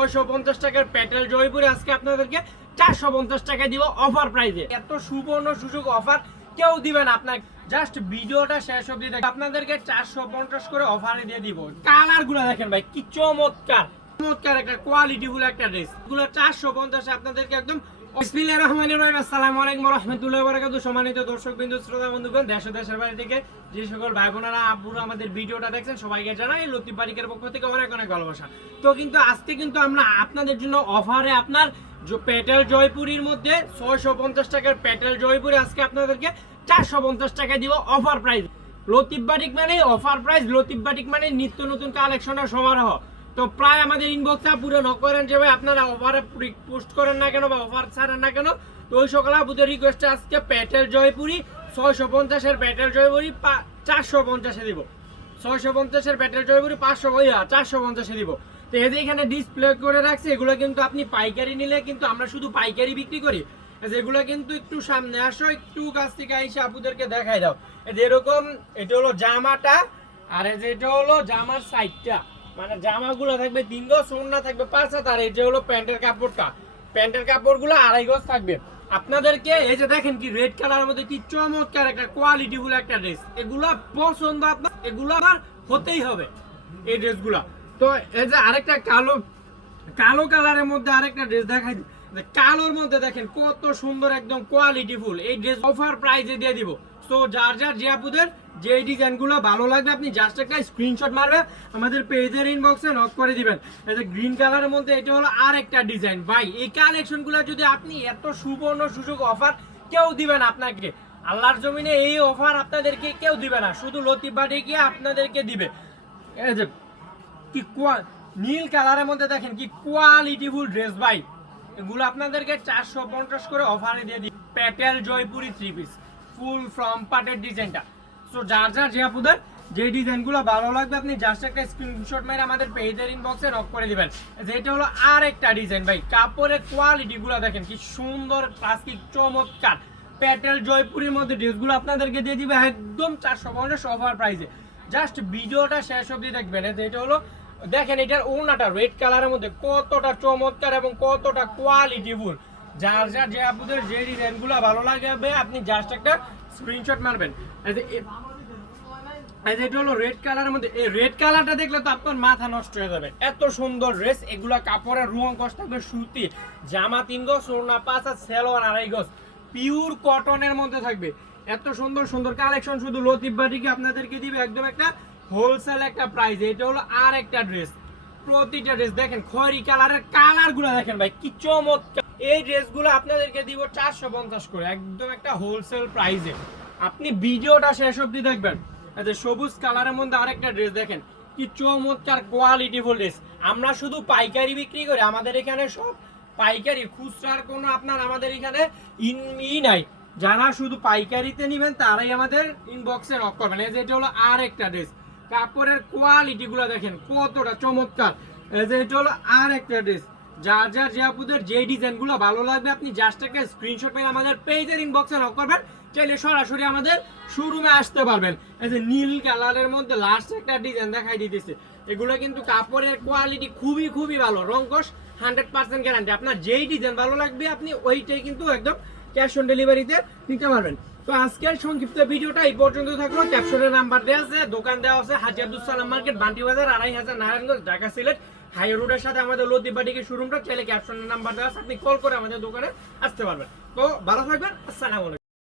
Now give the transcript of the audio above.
650 টাকার প্যাটেল জয়পুরে আজকে আপনাদেরকে 450 টাকা দিব অফার প্রাইসে। এত সুবর্ণ সুযোগ অফার কেউ দিবেন আপনাকে। জাস্ট ভিডিওটা শেষ অবধি দেখেন, আপনাদেরকে 450 করে অফারে দিয়ে দিব। কালার গুলো দেখেন ভাই, কি চমৎকার চমৎকার একটা কোয়ালিটিফুল একটা ড্রেস। এগুলো 450 আপনাদেরকে একদম। বিসমিল্লাহির রহমানির রহিম। আসসালামু আলাইকুম ওয়া রাহমাতুল্লাহি ওয়া বারাকাতুহু। সম্মানিত দর্শকবৃন্দ, শ্রোতা বন্ধুগণ, দেশ ও দেশের বাইরে থেকে যে সকল ভাই বোনেরা আপুরা আমাদের ভিডিওটা দেখছেন, সবাইকে জানাই লতিফ বারিকের পক্ষ থেকে অনেক অনেক ভালোবাসা। তো কিন্তু আজকে কিন্তু আমরা আপনাদের জন্য অফারে আপনার প্যাটেল জয়পুরীর মধ্যে 650 টাকার প্যাটেল জয়পুরে আজকে আপনাদেরকে 450 টাকা দিব অফার প্রাইস। লতিফ বারিক মানে অফার প্রাইস, লতিফ বারিক মানে নিত্য নতুন কালেকশনের সমারোহ। তো প্রায় আমাদের ইনবক্সটা পুরো ন করেন যে ভাই আপনারা অফারে পোস্ট করেন না কেন বা অফার ছাড়েন না কেন। তো ওই সকল আপুদের রিকোয়েস্টে আজকে প্যাটেল জয়পুরি 650-এর প্যাটেল জয়পুরি 450-এ দিব। 650-এর প্যাটেল জয়পুরি 450-এ দিব। তো এই যে এখানে ডিসপ্লে করে রাখছে, এগুলো কিন্তু আপনি পাইকারি নিলে কিন্তু আমরা শুধু পাইকারি বিক্রি করি। যেগুলো কিন্তু একটু সামনে আসো, একটু কাছ থেকে এসে আপুদেরকে দেখাই দাও। এরকম এটা হলো জামাটা, আর এই যে এটা হলো জামার সাইডটা, মানে জামাগুলো থাকবে 3 গজ, ওড়না থাকবে 5 হাত, আর এই যে হলো প্যান্টের কাপড়টা, প্যান্টের কাপড়গুলো 2.5 গজ থাকবে। আপনাদেরকে এই যে দেখেন কি রেড কালারের মধ্যে কি চমৎকার একটা কোয়ালিটিফুল একটা ড্রেস। এগুলা পছন্দ আপনার, এগুলো আমার হতেই হবে এই ড্রেসগুলা। তো এই যে আরেকটা কালো কালারের মধ্যে আরেকটা ড্রেস দেখাই। কালোর মধ্যে দেখেন কত সুন্দর একদম কোয়ালিটিফুল এই ড্রেস অফার প্রাইসে দিয়ে দিব। তো যার যে আপুদের যে ডিজাইনগুলো ভালো লাগবে আপনি জাস্ট একটা স্ক্রিনশট মারবেন, আমাদের পেজের ইনবক্সে নক করে দিবেন। এই যে গ্রিন কালারের মধ্যে এটা হলো আরেকটা ডিজাইন। ভাই এই কালেকশনগুলো যদি আপনি এত সুবর্ণ সুযোগ অফার কেউ দিবেন আপনাকে, আল্লাহর জমিনে এই অফার আপনাদেরকে কেউ দিবে না, শুধু লতিফ বারিক আপনাদেরকে দিবে। এই যে কি নীল কালারের মধ্যে দেখেন কি কোয়ালিটিফুল ড্রেস। ভাই এগুলো আপনাদেরকে 450 করে অফারে দিয়ে দিই। Patel Jaipuri 3 piece full from পার্টের ডিজাইনটা। সো যার যে আপুদের যে ডিজাইনগুলো ভালো লাগবে আপনি জাস্ট একটা স্ক্রিনশট মেরে আমাদের পেজের ইনবক্সে নক করে দিবেন। যেটা হলো আরেকটা ডিজাইন। ভাই কাপড়ের কোয়ালিটিগুলো দেখেন কি সুন্দর, প্লাস্টিক চমৎকার। প্যাটেল জয়পুরের মধ্যে ড্রেসগুলো আপনাদেরকে দিয়ে দিবে একদম 450 অফার প্রাইসে। জাস্ট ভিডিওটা শেষ অবধি দেখবেন। এটা হলো দেখেন এটার ওড়নাটা রেড কালারের মধ্যে কতটা চমৎকার এবং কতটা কোয়ালিটিফুল। যার যে আপনাদের যে ডিজাইনগুলো ভালো লাগবে আপনি জাস্ট একটা স্ক্রিনশট মারবেন। এটা হলো রেড কালারের মধ্যে, এই রেড কালারটা দেখলে তো আপনার মাথা নষ্ট হয়ে যাবে, এত সুন্দর ড্রেস। এগুলা কাপড়ের রং কষ্ট থাকবে সুতি, জামা 3 গজ, ওড়না 5 আর সালোয়ার 2.5 গজ, পিওর কটনের মধ্যে থাকবে। এত সুন্দর সুন্দর কালেকশন শুধু লতিফ বারিক আপনাদেরকে দিবে একদম একটা হোলসেল একটা প্রাইস। এটা হলো আর একটা ড্রেস। প্রতিটা ড্রেস দেখেন খয়েরি কালারের, কালারগুলো দেখেন ভাই কি চমৎকার। এই ড্রেসগুলো আপনাদেরকে দিব 450 করে একদম একটা হোলসেল প্রাইসে। আপনি ভিডিওটা শেষ অবধি দেখবেন। এই সবুজ কালারের মধ্যে আরেকটা ড্রেস দেখেন কি চমৎকার কোয়ালিটিফুল ড্রেস। আমরা শুধু পাইকারি বিক্রি করি, আমাদের এখানে সব পাইকারি, খুচরার কোনো আপনার আমাদের এখানে নাই। যারা শুধু পাইকারিতে নেবেন তারাই আমাদের ইনবক্সে নক করবেন। এই যে এটা হলো আর একটা ড্রেস, কাপড়ের কোয়ালিটি গুলো দেখেন কতটা চমৎকার। এই যে এটা হলো আর একটা ড্রেস। যার যে আপুদের যে ডিজাইন গুলো ভালো লাগবে আপনি জাস্ট একটা স্ক্রিনশট মেরে আমাদের পেজের ইনবক্সে নক করবেন, চাইলে সরাসরি আমাদের শোরুমে আসতে পারবেন। এই যে নীল কালারের মধ্যে লাস্ট একটা ডিজাইন দেখাই দিতেছে। এগুলো কিন্তু কাপড়ের কোয়ালিটি খুবই ভালো, রংকশ 100% গ্যারান্টি। আপনার যেই ডিজাইন ভালো লাগবে আপনি ওইটাই কিন্তু একদম ক্যাশ অন ডেলিভারিতে নিতে পারবেন। তো আজকের সংক্ষিপ্ত ভিডিওটা এই পর্যন্ত থাকলো। ক্যাপশনের নাম্বার দেওয়া আছে, দোকান দেওয়া আছে হাজী আব্দুল সালাম মার্কেট, বান্টি বাজার, 2500 নারায়ণগঞ্জ, ঢাকা সিলেট হাই রোডের সাথে আমাদের লতিফ বারিকের শোরুমটা। চাইলে ক্যাপশনের নাম্বার দেওয়া আছে, আপনি কল করে আমাদের দোকানে আসতে পারবেন। তো ভালো থাকবেন, আসসালামু আলাইকুম।